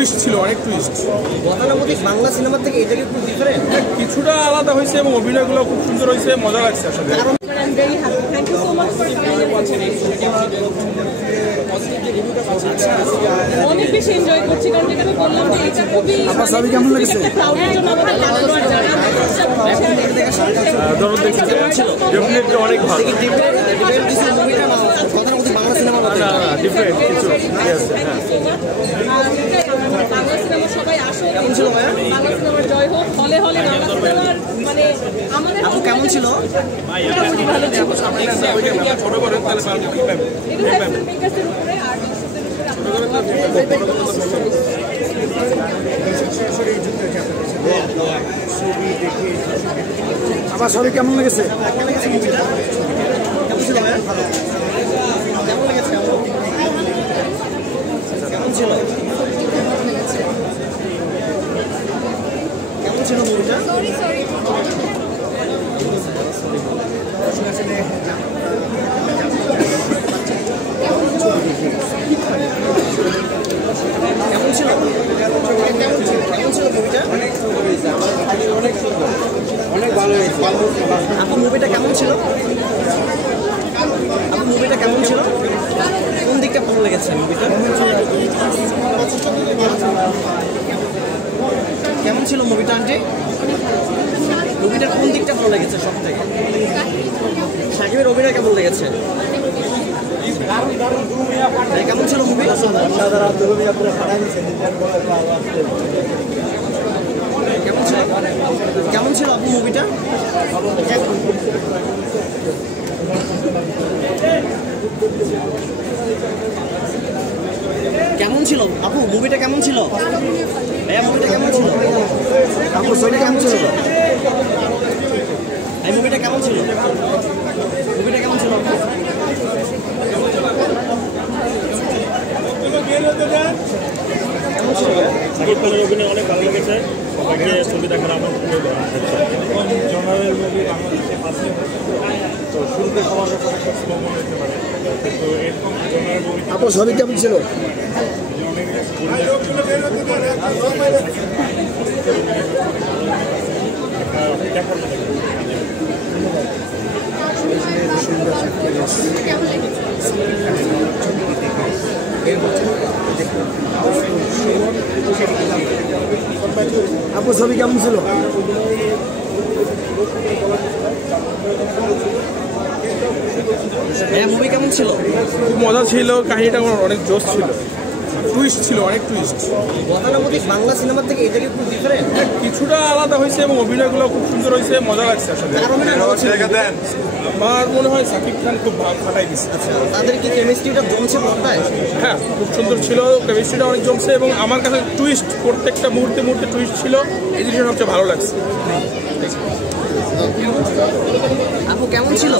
Twist ছিল, অনেক twist. গতানুগতিক বাংলা সিনেমার থেকে এটা কি খুব ডিফারেন্ট? কিছুটা আলাদা হয়েছে এবং অভিনয়গুলো খুব সুন্দর হয়েছে, মজা লাগছে আসলে। অনেক বেশি এনজয় করছি, কারণ যেটা আমি বললাম যে এটা খুবই কেমন লেগেছে? ডেফিনেটলি অনেক ভালো। বাংলা সিনেমা ডিফারেন্ট কিছু বাংলা সিনেমা সবাই আসো, বাংলা সিনেমার জয় হোক। হলে হলে বাংলা সিনেমার মানে আমাদের কেমন ছিল? মোটামুটি ভালো ছিল। এটা মেকার্সের উপরে আর আবার সবাই কেমন লেগেছে? কেমন ছিল? কেমন ছিল মুভিটা? কেমন ছিল? কেমন ছিল মুভিটা? অনেক ভালো হয়েছে। আপনার মুভিটা কেমন ছিল? আপনার মুভিটা কেমন ছিল? কোন দিকটা ভালো লেগেছে মুভিটা? কেমন ছিল মুভিটা আন্টি? মুভিটার কোন দিকটা ভালো লেগেছে সব থেকে? শাকিবের অভিনয় কেমন লেগেছে? কেমন ছিল মুভি? কেমন ছিল আপু মুভিটা? কেমন ছিল আপু মুভিটা? কেমন ছিল ভাইয়া? মুভিটা কেমন ছিল আপু? ছবিটা কেমন ছিল? এই মুভিটা কেমন ছিল? মুভিটা কেমন ছিল আপু? শাকিব খানের অভিনয় অনেক ভালো লেগেছে। সবাইকে ছবি দেখার আমার জনারেল মুভি বাংলাদেশে ফার্স্ট তো শুরুতে সবার ব্যাপারে একটা স্লো মনে হতে পারে, কিন্তু এরকম জনারেল মুভি আপু ছবি কেমন ছিল? দেখার আপু ছবি কেমন ছিল? হ্যাঁ মুভি কেমন ছিল? খুব মজা ছিল, কাহিনীটা অনেক জোশ ছিল, টুইস্ট ছিল, অনেক টুইস্ট। গতানুগতিক বাংলা সিনেমার থেকে এটা কি খুব ডিফারেন্ট? কিছুটা আলাদা হয়েছে এবং অভিনয়গুলো খুব সুন্দর হয়েছে, মজা লাগছে আসলে। আমার মনে হয় শাকিব খান খুব ভালো ফাটাই দিচ্ছে। তাদের কি কেমিস্ট্রিটা জমছে পর্দায়? হ্যাঁ, খুব সুন্দর ছিল, কেমিস্ট্রিটা অনেক জমছে এবং আমার কাছে টুইস্ট, প্রত্যেকটা মুহূর্তে মুহূর্তে টুইস্ট ছিল, এই জিনিসটা সবচেয়ে ভালো লাগছে। আপু কেমন ছিল?